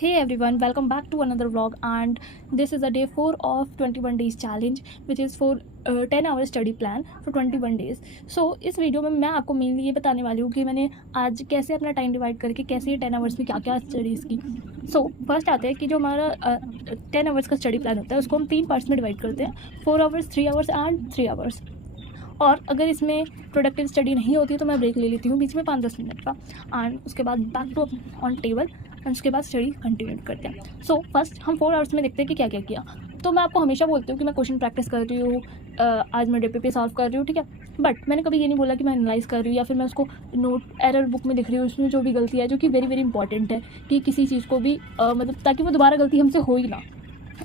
Hey everyone, welcome back to another vlog, and this is a day 4 of 21 days challenge which is for 10 hour study plan for 21 days. So इस video में मैं आपको mainly ये बताने वाली हूँ कि मैंने आज कैसे अपना टाइम डिवाइड करके कैसे ये 10 आवर्स में क्या क्या स्टडीज़ की। सो फर्स्ट आते हैं कि जो हमारा 10 आवर्स का स्टडी प्लान होता है उसको हम 3 पार्ट्स में डिवाइड करते हैं, 4 आवर्स, 3 आवर्स एंड 3 आवर्स। और अगर इसमें प्रोडक्टिव स्टडी नहीं होती तो मैं ब्रेक ले लेती हूँ बीच में 5-10 मिनट का, एंड उसके बाद back to on table and उसके बाद स्टडी कंटिन्यू करते हैं। सो फर्स्ट हम 4 आवर्स में देखते हैं कि क्या क्या किया। तो मैं आपको हमेशा बोलती हूँ कि मैं क्वेश्चन प्रैक्टिस कर रही हूँ, आज मैं डीपीपी सॉल्व कर रही हूँ, ठीक है, बट मैंने कभी ये नहीं बोला कि मैं एनालाइज कर रही हूँ या फिर मैं उसको नोट एरर बुक में दिख रही हूँ उसमें जो भी गलती है, जो कि वेरी वेरी इंपॉर्टेंट है कि किसी चीज़ को भी मतलब ताकि वो दोबारा गलती हमसे हो ही ना।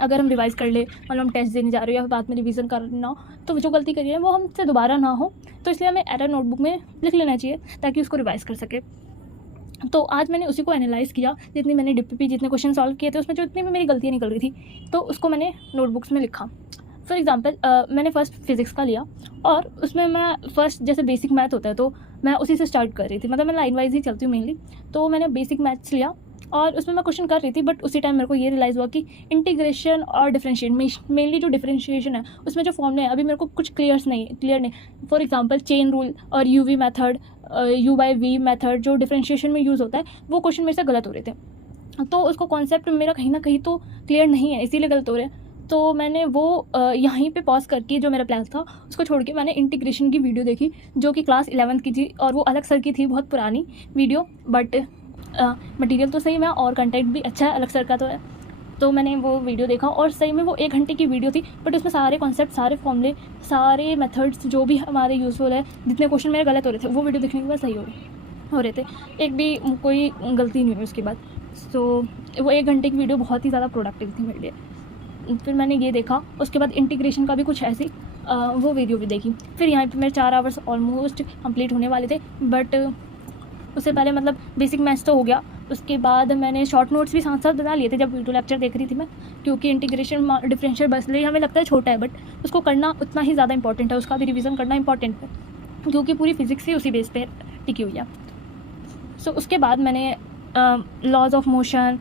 अगर हम रिवाइज़ कर ले, मतलब हम टेस्ट देने जा रहे हो या फिर बाद में रिवीजन करना हो, तो जो गलती करी है वो हमसे दोबारा ना हो, तो इसलिए हमें एरर नोटबुक में लिख लेना चाहिए ताकि उसको रिवाइज़ कर सके। तो आज मैंने उसी को एनालाइज़ किया, जितनी मैंने डीपीपी जितने क्वेश्चन सॉल्व किए थे उसमें जो इतनी भी मेरी गलतियाँ निकल रही थी तो उसको मैंने नोटबुक्स में लिखा। फॉर एग्जांपल मैंने फ़र्स्ट फिज़िक्स का लिया और उसमें मैं फ़र्स्ट जैसे बेसिक मैथ होता है तो मैं उसी से स्टार्ट कर रही थी, मतलब मैं लाइन वाइज ही चलती हूँ मेनली। तो मैंने बेसिक मैथ्स लिया और उसमें मैं क्वेश्चन कर रही थी, बट उसी टाइम मेरे को ये रियलाइज़ हुआ कि इंटीग्रेशन और डिफरेंशिएशन, मेनली जो डिफरेंशिएशन है उसमें जो फॉर्मूले हैं अभी मेरे को कुछ क्लियर नहीं। फॉर एग्जांपल चेन रूल और UV method, u by v method जो डिफरेंशिएशन में यूज़ होता है वो क्वेश्चन मेरे से गलत हो रहे थे, तो उसको कॉन्सेप्ट मेरा कहीं ना कहीं तो क्लियर नहीं है, इसीलिए गलत हो रहे हैं। तो मैंने वो यहीं पे पॉज करके जो मेरा प्लान था उसको छोड़ के मैंने इंटीग्रेशन की वीडियो देखी जो कि क्लास 11th की थी और वो अलग सर की थी, बहुत पुरानी वीडियो, बट मटेरियल तो सही में और कंटेंट भी अच्छा है, अलग सर का तो है। तो मैंने वो वीडियो देखा और सही में वो 1 घंटे की वीडियो थी, बट उसमें सारे कॉन्सेप्ट, सारे फॉर्मूले, सारे मेथड्स जो भी हमारे यूज़फुल है, जितने क्वेश्चन मेरे गलत हो रहे थे वो वीडियो देखने के बाद सही हो रहे थे, एक भी कोई गलती नहीं हुई उसके बाद। सो वो 1 घंटे की वीडियो बहुत ही ज़्यादा प्रोडक्टिव थी मेरे लिए। फिर मैंने ये देखा, उसके बाद इंटीग्रेशन का भी कुछ ऐसी वो वीडियो भी देखी। फिर यहाँ पे मेरे 4 आवर्स ऑलमोस्ट कंप्लीट होने वाले थे, बट उससे पहले मतलब बेसिक मैथ्स तो हो गया, उसके बाद मैंने शॉर्ट नोट्स भी साथ साथ बना लिए थे जब वीडियो लेक्चर देख रही थी मैं, क्योंकि इंटीग्रेशन डिफरेंशियल बस लिए हमें लगता है छोटा है, बट उसको करना उतना ही ज़्यादा इंपॉर्टेंट है, उसका भी रिवीजन करना इंपॉर्टेंट है क्योंकि पूरी फिजिक्स ही उसी बेस पे टिकी हुई है। सो उसके बाद मैंने laws of motion,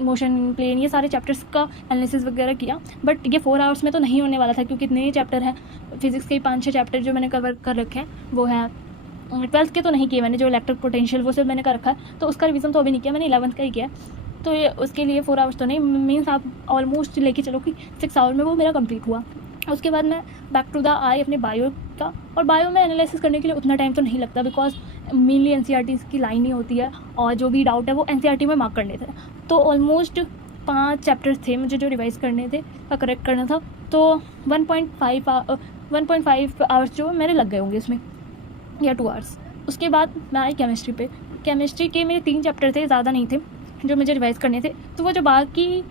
motion plane, ये सारे चैप्टर्स का एनालिसिस वगैरह किया, बट ये 4 आवर्स में तो नहीं होने वाला था क्योंकि इतने ही चैप्टर हैं। फिजिक्स के 5-6 चैप्टर जो मैंने कवर कर रखे हैं वो हैं, 12th के तो नहीं किए मैंने, जो इलेक्ट्रिक पोटेंशियल वो सब मैंने कर रखा है, तो उसका रिवीजन तो अभी नहीं किया मैंने, 11th का ही किया। तो ये उसके लिए 4 आवर्स तो नहीं, मीन्स आप ऑलमोस्ट लेके चलो कि 6 आवर में वो मेरा कंप्लीट हुआ। उसके बाद मैं बैक टू द आई अपने बायो का, और बायो में एनालिसिस करने के लिए उतना टाइम तो नहीं लगता बिकॉज मेनली एनसीईआरटी की लाइन ही होती है और जो भी डाउट है वो एनसीईआरटी में मार्क करने थे। तो ऑलमोस्ट 5 चैप्टर्स थे मुझे जो रिवाइज़ करने थे या करेक्ट करना था, तो 1.5 आवर्स जो मेरे लग गए होंगे इसमें, या 2 आवर्स। उसके बाद मैं आई केमिस्ट्री पे। केमिस्ट्री के मेरे 3 चैप्टर थे, ज़्यादा नहीं थे, जो मुझे रिवाइज़ करने थे, तो वो जो बाकी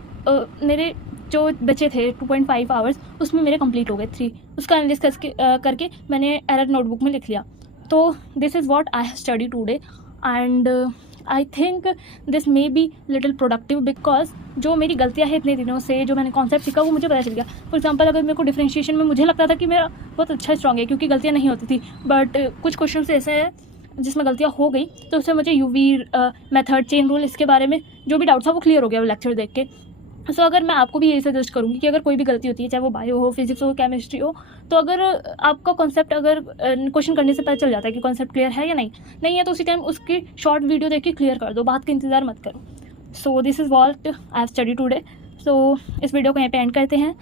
मेरे जो बचे थे 2.5 आवर्स उसमें मेरे कंप्लीट हो गए 3, उसका एनालिसिस करके मैंने एरर नोटबुक में लिख लिया। तो this is what I have study today and I think this may be little productive because जो मेरी गलतियाँ हैं इतने दिनों से, जो मैंने कॉन्सेप्ट सीखा वो मुझे पता चल गया। फॉर एग्जांपल अगर मेरे को डिफरेंशिएशन में मुझे लगता था कि मेरा बहुत अच्छा स्ट्रॉन्ग है क्योंकि गलतियाँ नहीं होती थी, बट कुछ क्वेश्चन ऐसे हैं जिसमें गलतियाँ हो गई, तो उससे मुझे यूवी मेथड, चेन रूल, इसके बारे में जो भी डाउट था वो क्लियर हो गया वो लेक्चर देख के। सो अगर मैं आपको भी यही सजेस्ट करूँगी कि अगर कोई भी गलती होती है, चाहे वो बायो हो, फिजिक्स हो, केमिस्ट्री हो, तो अगर आपका कॉन्सेप्ट अगर क्वेश्चन करने से पता चल जाता है कि कॉन्सेप्ट क्लियर है या नहीं है, तो उसी टाइम उसकी शॉर्ट वीडियो देख के क्लियर कर दो, बात का इंतज़ार मत करो। So this is what I have study today. So इस वीडियो को यहाँ पे एंड करते हैं।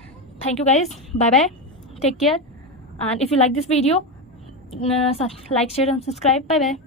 Thank you guys, bye bye, take care, and if you like this video, like, share and subscribe. Bye bye.